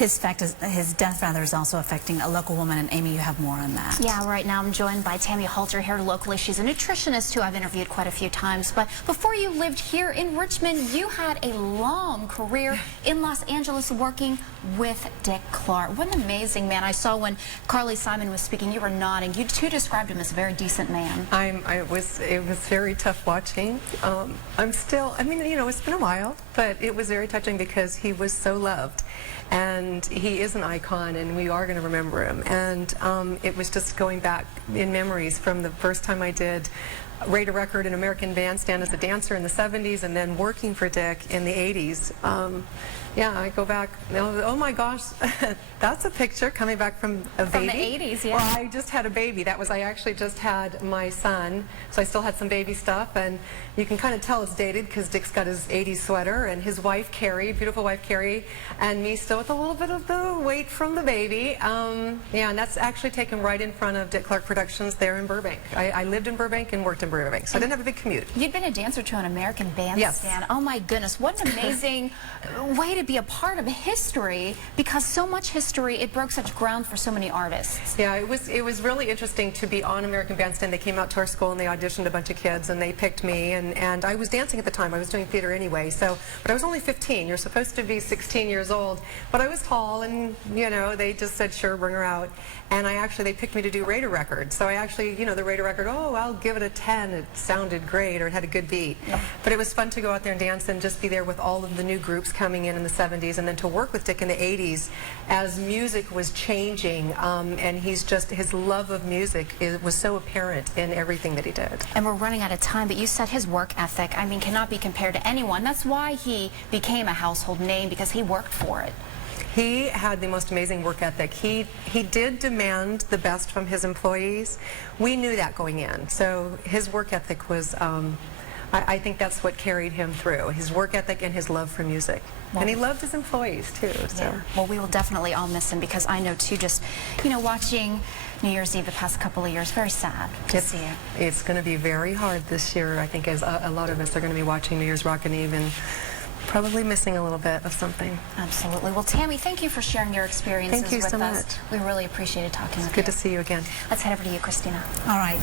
his death rather is also affecting a local woman, and Amy, you have more on that. Yeah, right now I'm joined by Tami Hulcher here locally. She's a nutritionist who I've interviewed quite a few times. But before you lived here in Richmond, you had a long career in Los Angeles working with Dick Clark. What an amazing man. I saw when Carly Simon was speaking, you were nodding. You too described him as a very decent man. It was very tough watching. I mean, you know, it's been a while, but it was very touching because he was so loved. And he is an icon, and we are going to remember him. And it was just going back in memories from the first time I did Rate a Record in American Bandstand as a dancer in the 70s, and then working for Dick in the 80s. Yeah, I go back, oh my gosh, that's a picture coming back from a baby. From the 80s, yeah. Well, I just had a baby. I actually just had my son, so I still had some baby stuff, and you can kind of tell it's dated because Dick's got his 80s sweater, and his wife, Carrie, beautiful wife, Carrie, and me still with a little bit of the weight from the baby. Yeah, and that's actually taken right in front of Dick Clark Productions there in Burbank. I lived in Burbank and worked in Burbank, so I didn't have a big commute. You'd been a dancer to an American Bandstand. Yes. Oh my goodness, what an amazing way to be a part of history, because so much history, it broke such ground for so many artists. Yeah, it was really interesting to be on American Bandstand. They came out to our school and they auditioned a bunch of kids, and they picked me, and I was dancing at the time. I was doing theater anyway, but I was only 15. You're supposed to be 16 years old, but I was tall, and you know, they just said, sure, bring her out. And they picked me to do Rate a Record. So I actually, you know, the Rate a Record, oh, I'll give it a 10. It sounded great, or it had a good beat. Yeah. But it was fun to go out there and dance and just be there with all of the new groups coming in the 70s, and then to work with Dick in the 80s as music was changing. And his love of music was so apparent in everything that he did. And we're running out of time, but you said his work ethic, I mean, cannot be compared to anyone. That's why he became a household name, because he worked for it. He had the most amazing work ethic. He did demand the best from his employees. We knew that going in. So his work ethic was, I think that's what carried him through. His work ethic and his love for music. Well, and he loved his employees too. So. Yeah. Well, we will definitely all miss him, because I know too, just, you know, watching New Year's Eve the past couple of years, very sad to see it. It's going to be very hard this year, I think, as a lot of us are going to be watching New Year's Rockin' Eve and probably missing a little bit of something. Absolutely. Well, Tami, thank you for sharing your experiences with us. Thank you so much. We really appreciated talking with you. Good to see you again. Let's head over to you, Christina. All right.